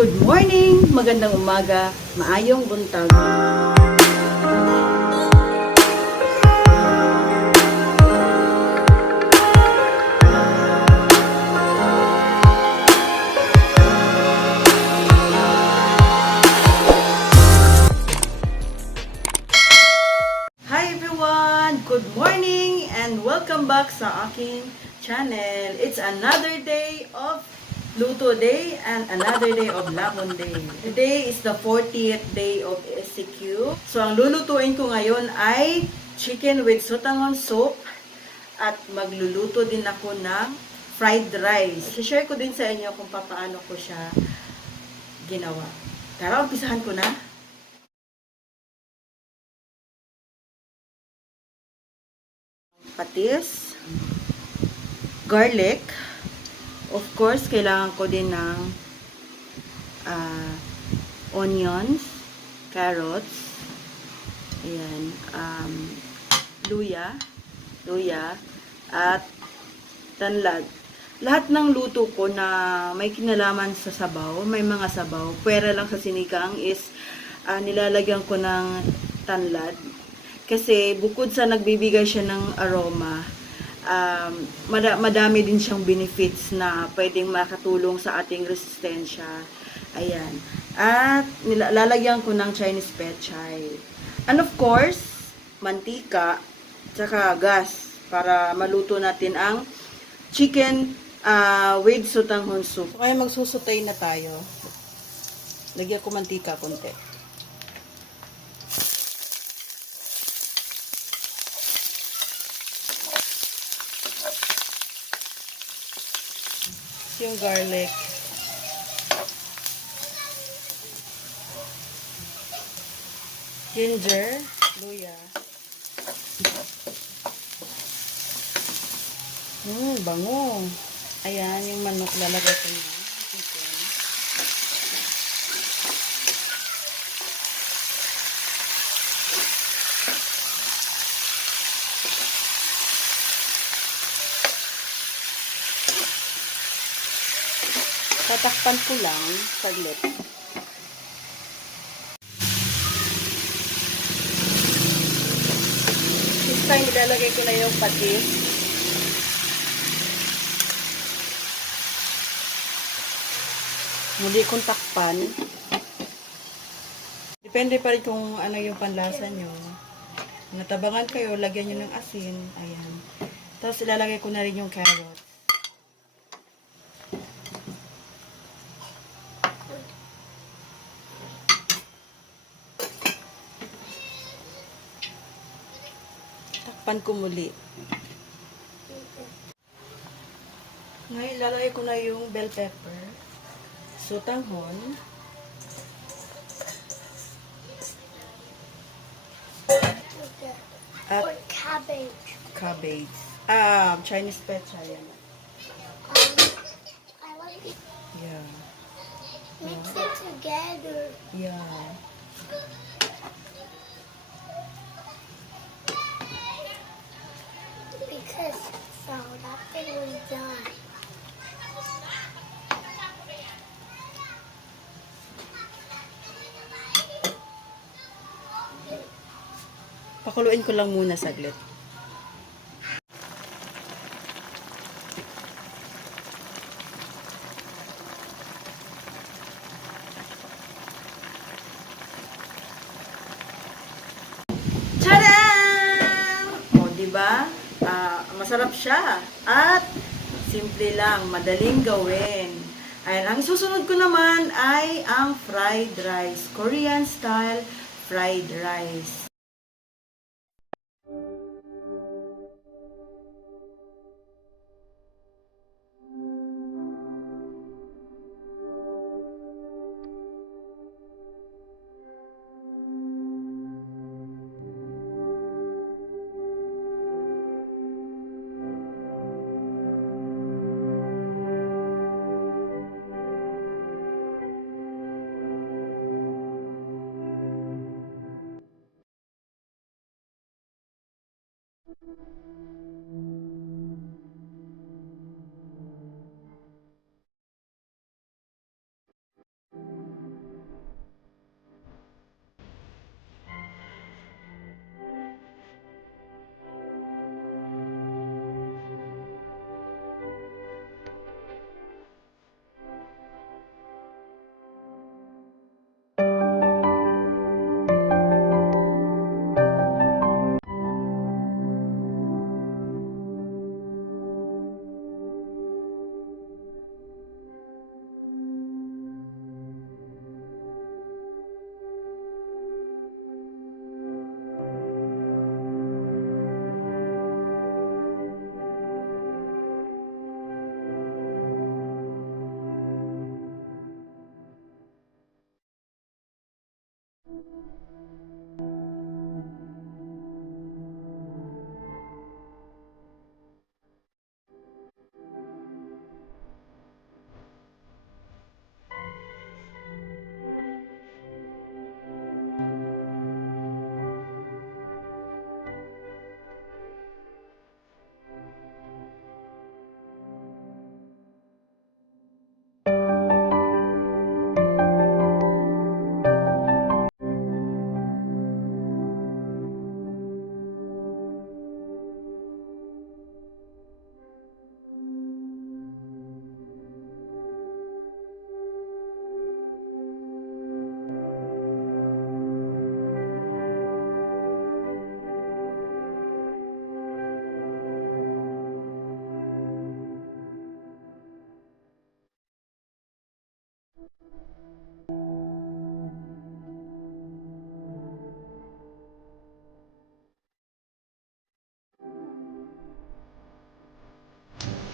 Good morning, magandang umaga, maayong buntag. Hi everyone! Good morning and welcome back sa aking channel. It's another day of Luto Day and another day of Lamon Day. Today is the 40th day of SCQ. So ang lulutuin ko ngayon ay chicken with sotanghon soup at magluluto din ako ng fried rice. I-share ko din sa inyo kung paano ko siya ginawa. Tara, umpisahan ko na. Patis, garlic, of course, kailangan ko din ng onions, carrots, ayan, luya, at tanlad. Lahat ng luto ko na may kinalaman sa sabaw, may mga sabaw, pwera lang sa sinigang is nilalagyan ko ng tanlad. Kasi bukod sa nagbibigay siya ng aroma, madami din siyang benefits na pwedeng makatulong sa ating resistensya. Ayan. At lalagyan ko ng Chinese pechay. And of course, mantika, tsaka gas para maluto natin ang chicken with sotanghon soup. Kaya magsusutay na tayo. Lagyan ko mantika konti. Yung garlic. Ginger, luya. Bango. Ayan, yung manok lalagay ko na. Chicken. Tatakpan ko lang saglit. This time, ilalagay ko na yung patis. Muli kong takpan. Depende pa rin kung ano yung panlasa nyo. Natabangan kayo, lagyan nyo ng asin. Ayan. Tapos ilalagay ko na rin yung carrot. Takpan ko muli. Ngayon, ilalagay ko na yung bell pepper, sotanghon, at cabbage. Chinese pechay. Yan. I like it. Yeah. Mix it together. Yeah. Because so that it was done. Pakuluin ko lang muna saglit. Tadam! O, diba? Masarap siya. At simple lang, madaling gawin. Ayan, ang susunod ko naman ay ang fried rice. Korean style fried rice.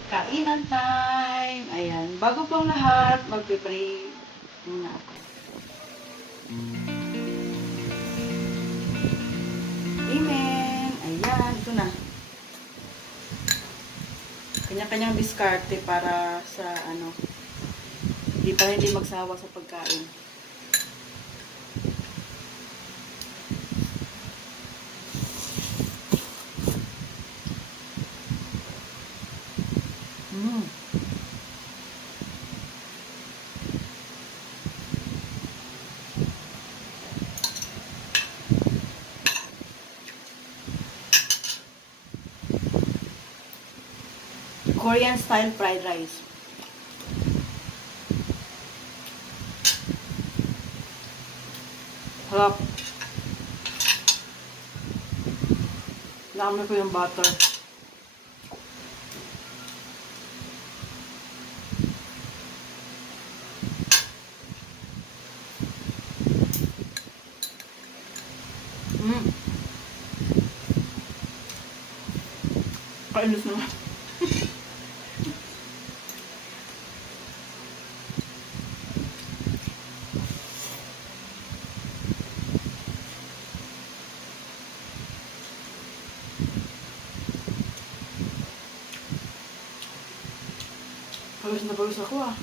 Kainan time! Ayan. Bago pong lahat, magpipray muna ako. Amen! Ayan, ito na. Kanya-kanyang diskarte para sa hindi magsawa sa pagkain. Mm. Korean style fried rice. Harap. Dami ko yung butter. Kainis naman. Halos na bagus ako ah.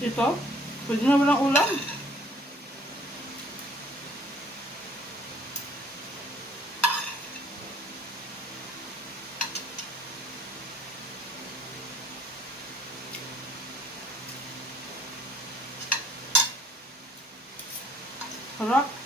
Ito, pwede na walang ulam. Sarap.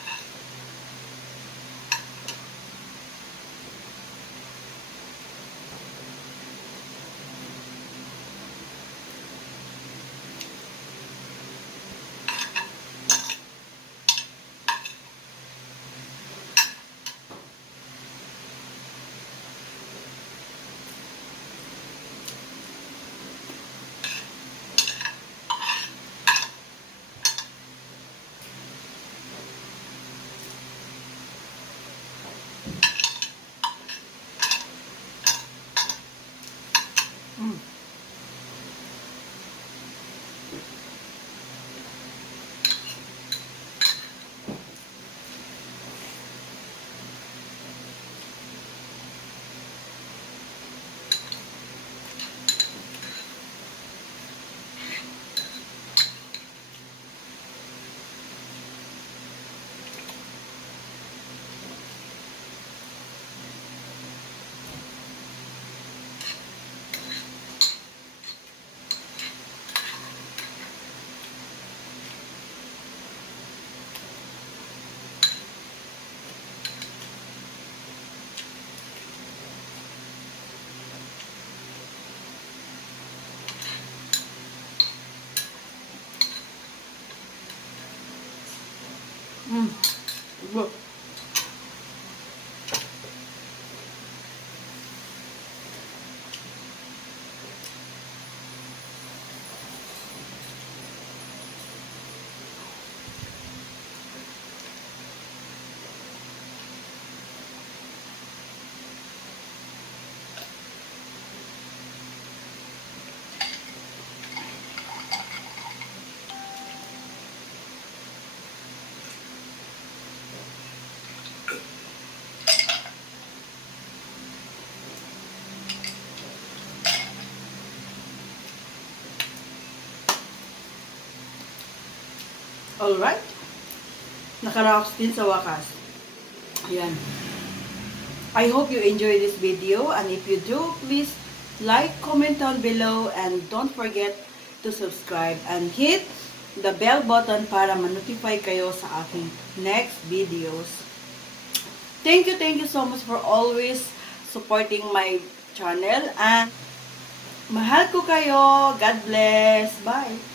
Mm. Mm. Look. Alright? Nakaraos din sa wakas. Ayan. I hope you enjoy this video, and if you do, please like, comment down below, and don't forget to subscribe and hit the bell button para ma-notify kayo sa aking next videos. Thank you so much for always supporting my channel, and mahal ko kayo. God bless. Bye.